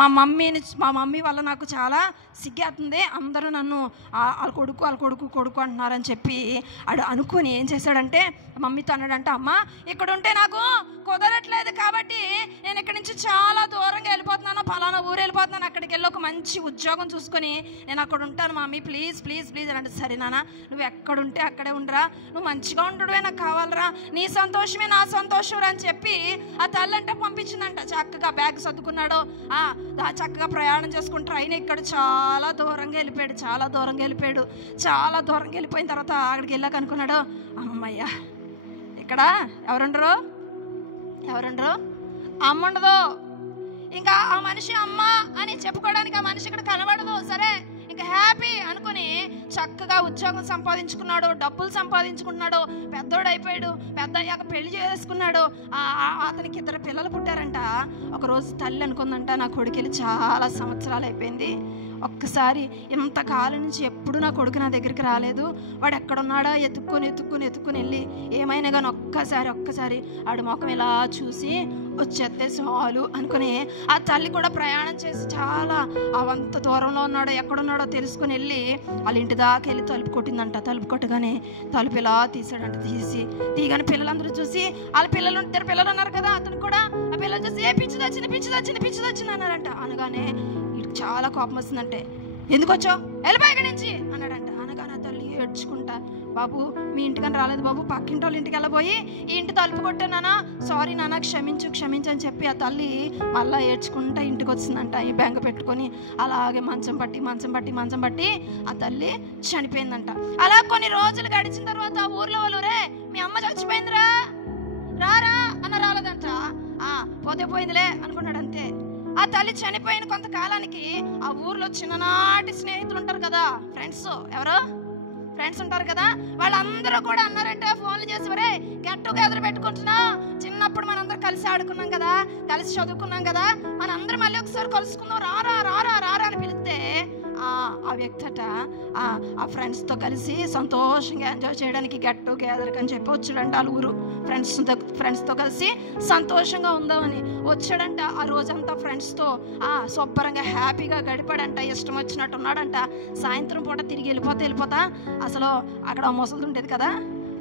మా మమ్మీ వల్ల నాకు చాలా సిగ్గేస్తుంది, అందరూ నన్ను వాళ్ళ కొడుకు అంటున్నారని చెప్పి అనుకుని ఏం చేశాడంటే మమ్మీతో అన్నాడంట, అమ్మ ఇక్కడ ఉంటే నాకు కుదరట్లేదు కాబట్టి నేను ఇక్కడి నుంచి చాలా దూరంగా వెళ్ళిపోతున్నాను, పలానా ఊరు వెళ్ళిపోతున్నాను, అక్కడికి వెళ్ళి ఒక మంచి ఉద్యోగం చూసుకొని నేను అక్కడ ఉంటాను మమ్మీ, ప్లీజ్ ప్లీజ్ ప్లీజ్ అని అంటే, సరే నాన్న నువ్వు ఎక్కడుంటే అక్కడే ఉండరా, నువ్వు మంచిగా ఉండడమే నాకు కావాలరా, నీ సంతోషమే నా సంతోషం రా అని చెప్పి ఆ తల్లి అంటే పంపించిందంట. చక్కగా బ్యాగ్ సర్దుకున్నాడు, చక్కగా ప్రయాణం చేసుకుని ట్రైన్ ఎక్కాడు, చాలా దూరంగా వెళ్ళిపోయిన తర్వాత అక్కడికి వెళ్ళాక అనుకున్నాడు, అమ్మయ్య ఇక్కడ ఎవరుండరు అమ్మ ఉండదు, ఇంకా ఆ మనిషి అమ్మ అని చెప్పుకోవడానికి ఆ మనిషి ఇక్కడ కనబడదు, సరే ఇంకా హ్యాపీ అనుకుని చక్కగా ఉద్యోగం సంపాదించుకున్నాడు, డబ్బులు సంపాదించుకున్నాడు, పెద్దోడు అయిపోయాడు, పెద్ద అయ్యాక పెళ్లి చేసుకున్నాడు. అతనికి 2 పిల్లలు పుట్టారంట. ఒకరోజు తల్లి అనుకుందంట, నా కొడుకెళ్ళి చాలా సంవత్సరాలు అయిపోయింది, ఒక్కసారి ఇంతకాలం నుంచి ఎప్పుడు నా కొడుకు నా దగ్గరికి రాలేదు, వాడు ఎక్కడున్నాడో ఎత్తుక్కొని వెళ్ళి ఏమైనా కానీ ఒక్కసారి ఆడు ముఖం ఇలా చూసి వచ్చేస్తే చాలు అనుకుని ఆ తల్లి కూడా ప్రయాణం చేసి చాలా అవంత దూరంలో ఉన్నాడో ఎక్కడున్నాడో తెలుసుకుని వెళ్ళి వాళ్ళ ఇంటి దాకా వెళ్ళి తలుపు కొట్టిందంట. తలుపు కొట్టగానే తలుపు ఇలా తీసాడంట. తీయగానే పిల్లలందరూ చూసి వాళ్ళ 2 పిల్లలు ఉన్నారు కదా, అతను కూడా ఆ పిల్లలు చూసి ఏ పిచ్చి వచ్చింది అన్నారంట. అనగానే వీడికి చాలా కోపం వస్తుందంటే, ఎందుకు వచ్చావు, వెళ్ళిపోయి ఇక్కడి నుంచి అన్నాడంట. అనగానే ఆ తల్లి ఏడ్చుకుంటా, బాబు మీ ఇంటికని రాలేదు బాబు, పక్కింటి వాళ్ళ ఇంటికి వెళ్ళబోయి ఈ ఇంటి తలుపు కొట్టానా, సారీ నాన్న క్షమించు అని చెప్పి ఆ తల్లి మళ్ళీ ఏడ్చుకుంటా ఇంటికి వచ్చిందంట. ఈ బెంగ పెట్టుకొని అలాగే మంచం పట్టి ఆ తల్లి చనిపోయిందంట. అలా కొన్ని రోజులు గడిచిన తర్వాత ఆ ఊర్లో వాళ్ళు, రే మీ అమ్మ చచ్చిపోయిందిరా రారా అన్న రాలేదంట. పోతే పోయిందిలే అనుకున్నాడు అంతే. ఆ తల్లి చనిపోయిన కొంతకాలానికి ఆ ఊర్లో చిన్ననాటి స్నేహితులు ఉంటారు కదా, ఫ్రెండ్స్ ఉంటారు కదా, వాళ్ళందరూ కూడా అన్నారంటే ఫోన్లు చేసి, వరే గెట్ టుగెదర్ పెట్టుకుంటున్నాం, చిన్నప్పుడు మనందరం కలిసి ఆడుకున్నాం కదా, కలిసి చదువుకున్నాం కదా, మనందరం మళ్ళీ ఒకసారి కలుసుకుందాం, రారా అని పిలిస్తే ఆ వ్యక్తి అట ఆ ఫ్రెండ్స్తో కలిసి సంతోషంగా ఎంజాయ్ చేయడానికి గెట్ టుగెదర్ అని చెప్పి వచ్చాడంట. వాళ్ళ ఊరు ఫ్రెండ్స్తో కలిసి సంతోషంగా ఉందామని వచ్చాడంట. ఆ రోజంతా ఫ్రెండ్స్తో శుభ్రంగా హ్యాపీగా గడిపాడంట, ఇష్టం వచ్చినట్టు ఉన్నాడంట. సాయంత్రం పూట తిరిగి వెళ్ళిపోతా అసలు అక్కడ ముసలి ఉండేది కదా,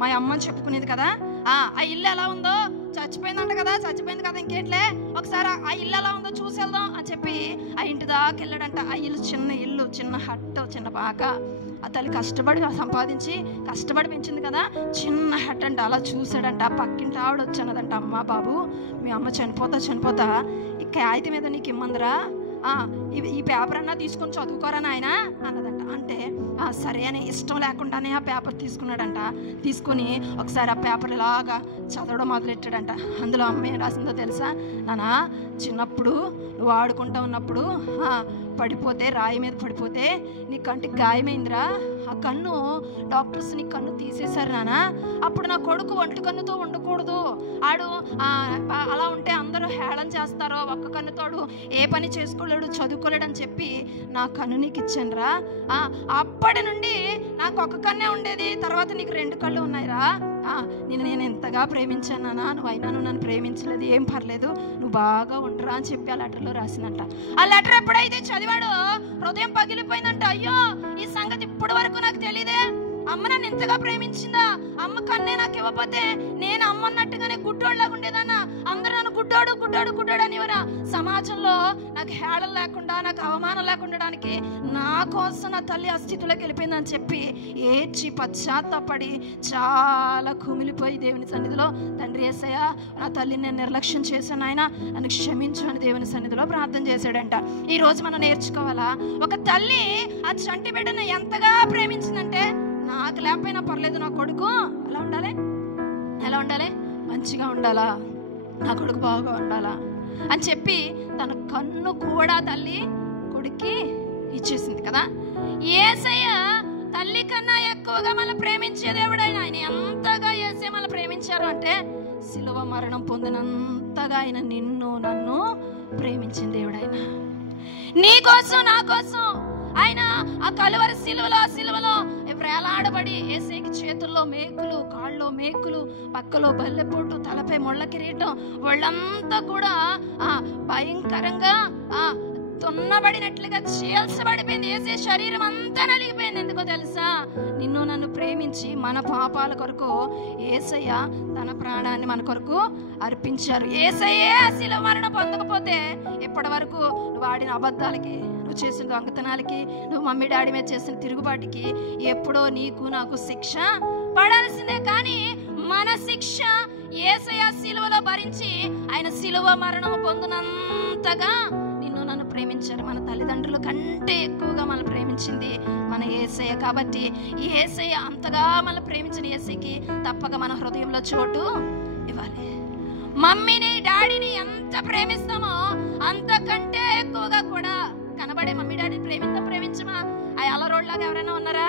మా అమ్మని చెప్పుకునేది కదా, ఆ ఇల్లు ఎలా ఉందో, చచ్చిపోయింది కదా ఇంకేంట్లే ఒకసారి ఆ ఇల్లు ఎలా ఉందో చూసి వెళ్దాం అని చెప్పి ఆ ఇంటి దాకా వెళ్ళాడంట. ఆ ఇల్లు చిన్న హట్, చిన్న పాక. ఆ తల్లి కష్టపడి సంపాదించి కష్టపడి పెంచింది కదా, చిన్న హట్ అంట. అలా చూసాడంట. ఆ పక్కింటి ఆవిడ వచ్చానదంట, అమ్మ బాబు మీ అమ్మ చనిపోతా ఈ కాగితం మీద నీకు ఇమ్మందిరా, ఈ పేపర్ అన్నా తీసుకొని చదువుకోరా నాయన అన్నదంట. అంటే సరే అని ఇష్టం లేకుండానే ఆ పేపర్ తీసుకున్నాడంట. తీసుకొని ఒకసారి ఆ పేపర్ ఇలాగా చదవడం మొదలెట్టాడంట. అందులో అమ్మ ఏం రాసిందో తెలుసా, నానా చిన్నప్పుడు నువ్వు ఆడుకుంటా ఉన్నప్పుడు రాయి మీద పడిపోతే నీ కంటికి గాయమైందిరా, ఆ కన్ను డాక్టర్స్ నీ కన్ను తీసేశారు నానా, అప్పుడు నా కొడుకు ఒంటి కన్నుతో ఉండకూడదు, ఆడు అలా ఉంటే అందరూ హేళన చేస్తారో, ఒక్క కన్నుతోడు ఏ పని చేసుకోలేడు చదువుకోలేడు అని చెప్పి నా కన్ను నీకు ఇచ్చానురా, అప్పటి నుండి నాకు ఒక కన్నే ఉండేది, తర్వాత నీకు 2 కళ్ళు ఉన్నాయిరా, నేను ఎంతగా ప్రేమించాను నాన్న, నువ్వు నన్ను ప్రేమించలేదు, ఏం పర్లేదు నువ్వు బాగా ఉండరా అని చెప్పి ఆ లెటర్లో రాసిందంట. ఆ లెటర్ ఎప్పుడైతే చదివాడో హృదయం పగిలిపోయిందంట. అయ్యో ఈ సంగతి ఇప్పటి వరకు నాకు తెలియదే, అమ్మ నన్ను ఎంతగా ప్రేమించిందా, అమ్మ కన్నే నాకు ఇవ్వకపోతే నేను అమ్మ అన్నట్టుగానే గుడ్డోళ్ళగా ఉండేదన్నా, అందరూ నన్ను గుడ్డోడు అనేవరా, సమాజంలో నాకు హేళన లేకుండా నాకు అవమానం లేకుండా ఉండడానికి నా కోసం నా తల్లి అస్థితిలోకి వెళ్ళిపోయిందని చెప్పి ఏడ్చి పశ్చాత్తాపడి చాలా కుమిలిపోయి దేవుని సన్నిధిలో, తండ్రి యేసయ్య నా తల్లిని నేను నిర్లక్ష్యం చేశాను, ఆయన నన్ను క్షమించు అని దేవుని సన్నిధిలో ప్రార్థన చేశాడంట. ఈరోజు మనం నేర్చుకోవాలా, ఒక తల్లి ఆ చంటి బిడ్డను ఎంతగా ప్రేమించిందంటే, నాకు లేకపోయినా పర్లేదు నా కొడుకు ఎలా ఉండాలి మంచిగా ఉండాలా, నా కొడుకు బాగా ఉండాలా అని చెప్పి తన కన్ను కూడా తల్లి కొడుక్కి ఇచ్చేసింది కదా. యేసయ్య తల్లి కన్నా ఎక్కువగా మనం ప్రేమించే దేవుడైన ఆయన ఎంతగా యేసయ్య మనం ప్రేమించారు అంటే, సిలువ మరణం పొందినంతగా ఆయన నిన్ను నన్ను ప్రేమించిన దేవుడైన, నీ కోసం నా కోసం ఆయన ఆ కలువరి సిలువలో వేలాడబడి యేసయ్యకి చేతుల్లో మేకులు, కాళ్ళలో మేకులు, పక్కలో బల్లెపోటు, తలపై ముళ్ళ కిరీటం, వాళ్ళంతా కూడా భయంకరంగా దున్నబడినట్లుగా చీల్చబడిపోయింది. యేసయ్య శరీరం అంతా నలిగిపోయింది. ఎందుకో తెలుసా? నిన్ను నన్ను ప్రేమించి మన పాపాల కొరకు యేసయ్య తన ప్రాణాన్ని మన కొరకు అర్పించారు. యేసయ్యే శిలువ మరణం పొందకపోతే ఇప్పటి వరకు నువ్వు ఆడిన అబద్ధాలకి, నువ్వు చేసిన దొంగతనాలకి, నువ్వు మమ్మీ డాడీ మీద చేసిన తిరుగుబాటుకి ఎప్పుడో నీకు నాకు శిక్ష పడాల్సిందే. కానీ మన శిక్ష యేసయ్య శిలువలో భరించి ఆయన శిలువ మరణం పొందినంతగా నిన్ను నన్ను ప్రేమించారు. మన తల్లిదండ్రుల కంటే ఎక్కువగా మనం ప్రేమించింది మన యేసయ్య. కాబట్టి ఈ యేసయ్య అంతగా మనం ప్రేమించిన యేసయ్యకి తప్పక మన హృదయంలో చోటు ఇవ్వాలి. మమ్మీని డాడీని ఎంత ప్రేమిస్తామో అంతకంటే ఎక్కువగా కూడా కనబడే మమ్మీ డాడీని ప్రేమించమా? ఆ అలరోడ్లాగా ఎవరైనా ఉన్నారా?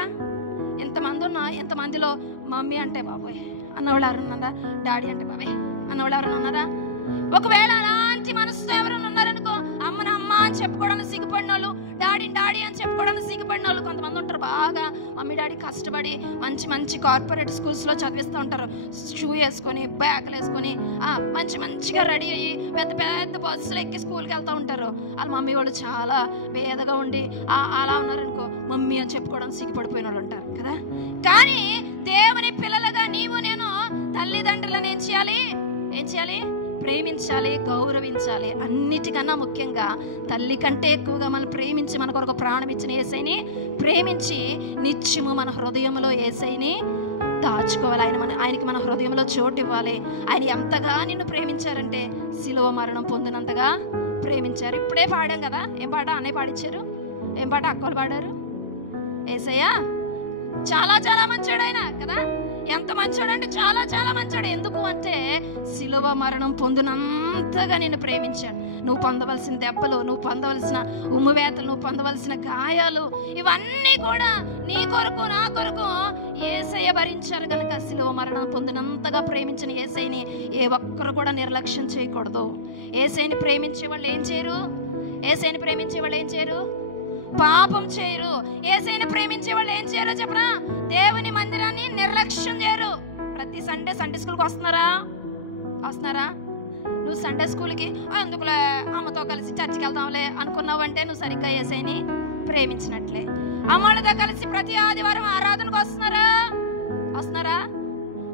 ఎంతమంది ఉన్నా ఎంతమందిలో మమ్మీ అంటే బాబోయ్ అన్నవాళ్ళు ఎవరైనా ఉన్నారా? డాడీ అంటే బాబాయ్ అన్నవాళ్ళు ఎవరైనా ఉన్నారా? ఒకవేళ అలాంటి మనసుతో ఎవరైనా ఉన్నారనుకో, అమ్మని అమ్మ అని చెప్పుకోవడానికి సిగ్గుపడిన వాళ్ళు, డాడీ డాడీ అని చెప్పుకోవడానికి సిగ్గుపడిన వాళ్ళు కొంతమంది ఉంటారు. బాగా మమ్మీ డాడీ కష్టపడి మంచి మంచి కార్పొరేట్ స్కూల్స్లో చదివిస్తూ ఉంటారు. షూ వేసుకొని, బ్యాగులు వేసుకొని, మంచిగా రెడీ అయ్యి పెద్ద పెద్ద బస్సులు ఎక్కి స్కూల్కి వెళ్తూ ఉంటారు. వాళ్ళ మమ్మీ వాళ్ళు చాలా పేదగా ఉండి అలా ఉన్నారనుకో, మమ్మీ అని చెప్పుకోవడానికి సిగ్గుపడిపోయిన వాళ్ళు ఉంటారు కదా. కానీ దేవుని పిల్లలుగా నీవు నేను తల్లిదండ్రులను ఏం చేయాలి? ప్రేమించాలి, గౌరవించాలి. అన్నిటికన్నా ముఖ్యంగా తల్లి కంటే ఎక్కువగా మనం ప్రేమించి మన కొరకు ప్రాణం ఇచ్చిన యేసయ్యని ప్రేమించి నిత్యము మన హృదయంలో యేసయ్యని దాచుకోవాలి. ఆయనకి మన హృదయంలో చోటు ఇవ్వాలి. ఆయన ఎంతగా నిన్ను ప్రేమించారంటే శిలువ మరణం పొందినంతగా ప్రేమించారు. ఇప్పుడే పాడాం కదా. ఏం పాట అన్నయ్య పాడిచ్చారు? ఏం పాట అక్కలు పాడారు? యేసయ్య చాలా చాలా మంచోడు ఆయన కదా. ఎంత మంచోడు అంటే చాలా చాలా మంచోడు. ఎందుకు అంటే శిలువ మరణం పొందినంతగా నేను ప్రేమించాను. నువ్వు పొందవలసిన దెబ్బలు, నువ్వు పొందవలసిన ఉమ్మువేతలు, నువ్వు పొందవలసిన గాయాలు, ఇవన్నీ కూడా నీ కొరకు నా కొరకు యేసయ్య భరించారు కనుక శిలువ మరణం పొందినంతగా ప్రేమించిన యేసయ్యని ఏ ఒక్కరు కూడా నిర్లక్ష్యం చేయకూడదు. యేసయ్యని ప్రేమించే వాళ్ళు ఏం చేయరు? యేసయ్యని ప్రేమించే వాళ్ళు ఏం చేయరు? పాపం చేయరు. యేసయ్యని ప్రేమించే వాళ్ళు ఏం చేయరో చెప్పనా? దేవుని మందిరాన్ని నిర్లక్ష్యం చేయరు. ప్రతి సండే స్కూల్కి వస్తున్నారా? నువ్వు సండే స్కూల్కి ఎందుకులే అమ్మతో కలిసి చర్చికి వెళ్తాంలే అనుకున్నావంటే నువ్వు సరిగ్గా యేసయ్యని ప్రేమించినట్లే. అమ్మలతో కలిసి ప్రతి ఆదివారం ఆరాధనకు వస్తున్నారా?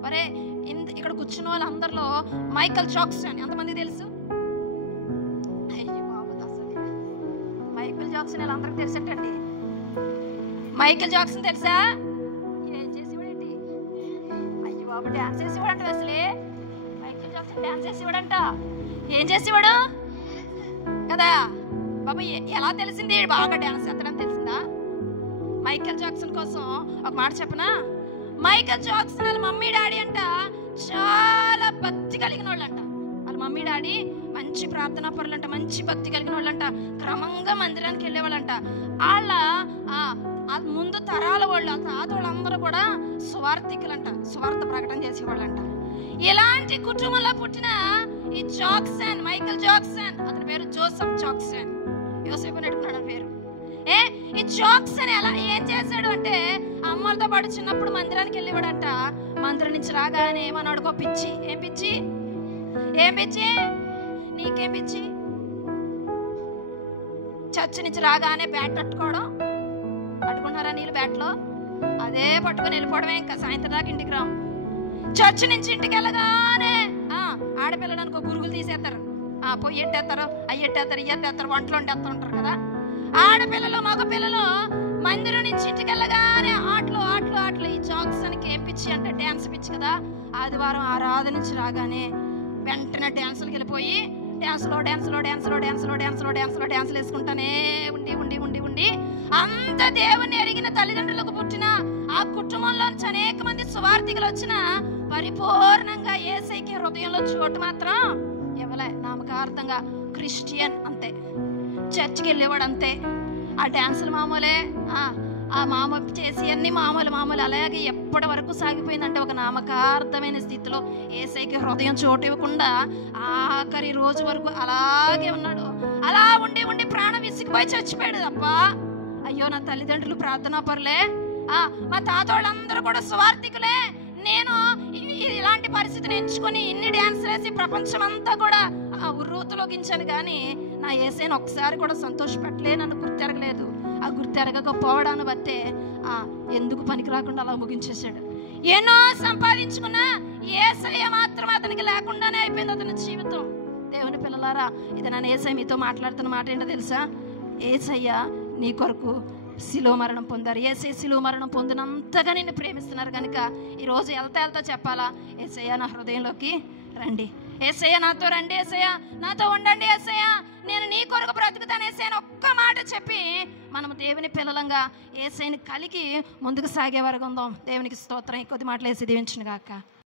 ఒరే ఇక్కడ కూర్చున్న వాళ్ళందరిలో మైకల్ జాక్సన్ ఎంతమంది తెలుసు? మైకల్ జాక్సన్ వాళ్ళందరికి తెలిసేటండి. మైకల్ జాక్సన్ తెలుసా? ఏం చేసేవాడండి? అయ్యో బాబు, డాన్స్ చేసేవాడంట. అసలే మైకల్ జాక్సన్ డాన్స్ చేసేవాడంట. ఏం చేసేవాడు కదా బాబు? ఎలా తెలిసింది బాగా డాన్స్ చేస్తాడని తెలిసిందా? మైకల్ జాక్సన్ కోసం ఒక మాట చెప్పనా? మైకల్ జాక్సన్ వాళ్ళ మమ్మీ డాడీ అంట చాలా భక్తి కలిగిన వాళ్ళంట. వాళ్ళ మమ్మీ డాడీ మంచి ప్రార్థనా పరులంట, మంచి భక్తి కలిగిన వాళ్ళంట. క్రమంగా మందిరానికి వెళ్ళేవాళ్ళంట. వాళ్ళ ముందు తరాల వాళ్ళు, తాత వాళ్ళందరూ కూడా స్వార్థికులంట, స్వార్థ ప్రకటన చేసేవాళ్ళంట. ఇలాంటి కుటుంబంలో పుట్టిన ఈ జాక్సన్, మైకల్ జాక్సన్, అతని పేరు జోసెఫ్ జాక్సన్, యోసేపు నెట్టుకున్నాడు పేరు. ఈ జాక్సన్ ఏం చేశాడు అంటే అమ్మలతో పాటు చిన్నప్పుడు మందిరానికి వెళ్ళేవాడంట. మందిరం నుంచి రాగానే ఏమని అడుగో పిచ్చి. ఏం పిచ్చి? నీకేం పిచ్చి? చర్చి నుంచి రాగానే బ్యాట్ పట్టుకోవడం. పట్టుకున్నారా నీళ్ళు బ్యాట్లో? అదే పట్టుకుని వెళ్ళిపోవడమే. ఇంకా సాయంత్రం దాకా ఇంటికి రావు. చర్చి నుంచి ఇంటికి వెళ్ళగానే ఆడపిల్లలు అనుకో గురుగులు తీసేస్తారు, పొయ్యి ఎట్టేస్తారు, అయ్యెట్టేస్తారు, ఇయ్యెట్టేస్తారు, వంటలు వండేస్తూ ఉంటారు కదా. ఆడపిల్లలు మగపిల్లలు మందిరం నుంచి ఇంటికి వెళ్ళగానే ఆటలు. ఈ జాక్సన్కి ఏం పిచ్చి అంటే డ్యాన్స్ పిచ్చి కదా. ఆదివారం ఆరాధన నుంచి రాగానే వెంటనే డ్యాన్సులకు వెళ్ళిపోయి డ్యాన్సులు వేసుకుంటానే ఉండి అంత దేవుని ఎరిగిన తల్లిదండ్రులకు పుట్టిన ఆ కుటుంబంలోంచి అనేక మంది సువార్థికులు వచ్చిన పరిపూర్ణంగా యేసయ్యకి హృదయంలో చోటు మాత్రం ఇవ్వలే. నామకార్థంగా క్రిస్టియన్ అంతే, చర్చికి వెళ్ళేవాడు అంతే. ఆ డ్యాన్సులు మామూలే, ఆ మామ చేసి అన్ని మామూలు అలాగే ఎప్పటి వరకు సాగిపోయిందంటే ఒక నామకార్థమైన స్థితిలో యేసయ్యకి హృదయం చోటు ఇవ్వకుండా ఆఖరి రోజు వరకు అలాగే ఉన్నాడు. అలా ఉండి ప్రాణం విసిగిపోయి చచ్చిపోయాడు తప్ప. అయ్యో నా తల్లిదండ్రులు ప్రార్థనా పరులే, మా తాత వాళ్ళందరూ కూడా స్వార్థికులే, నేను ఇలాంటి పరిస్థితిని ఎంచుకొని ఇన్ని డ్యాన్స్ వేసి ప్రపంచం అంతా కూడా ఉర్రూతలోకించాను, కానీ నా యేసయ్యను ఒక్కసారి కూడా సంతోషపెట్టలే, నన్ను గుర్తెరగలేదు. ఆ గుర్తెరగకపోవడాన్ని బట్టే ఎందుకు పనికి రాకుండా అలా ముగించేశాడు. ఎన్నో సంపాదించుకున్నా యేసయ్య మాత్రం అతనికి లేకుండానే అయిపోయింది అతని జీవితం. దేవుని పిల్లలారా, ఇది నన్ను యేసయ్య మీతో మాట్లాడుతున్న మాట ఏంటో తెలుసా? యేసయ్య నీ కొరకు శిలువ మరణం పొందారు. యేసయ్య శిలువ మరణం పొందినంతగా నిన్ను ప్రేమిస్తున్నారు కనుక ఈరోజు వెళ్తా చెప్పాలా, యేసయ్య నా హృదయంలోకి రండి, యేసయ్య నాతో రండి, యేసయ్య నాతో ఉండండి, యేసయ్య నేను నీ కొరకు బ్రతుకుతాను యేసయ్య ఒక్క మాట చెప్పి మనం దేవుని పిల్లలంగా యేసయ్యని కలిగి ముందుకు సాగే వరకు ఉందాం. దేవునికి స్తోత్రం. కొద్ది మాటలు వేసి దీవించును గాక.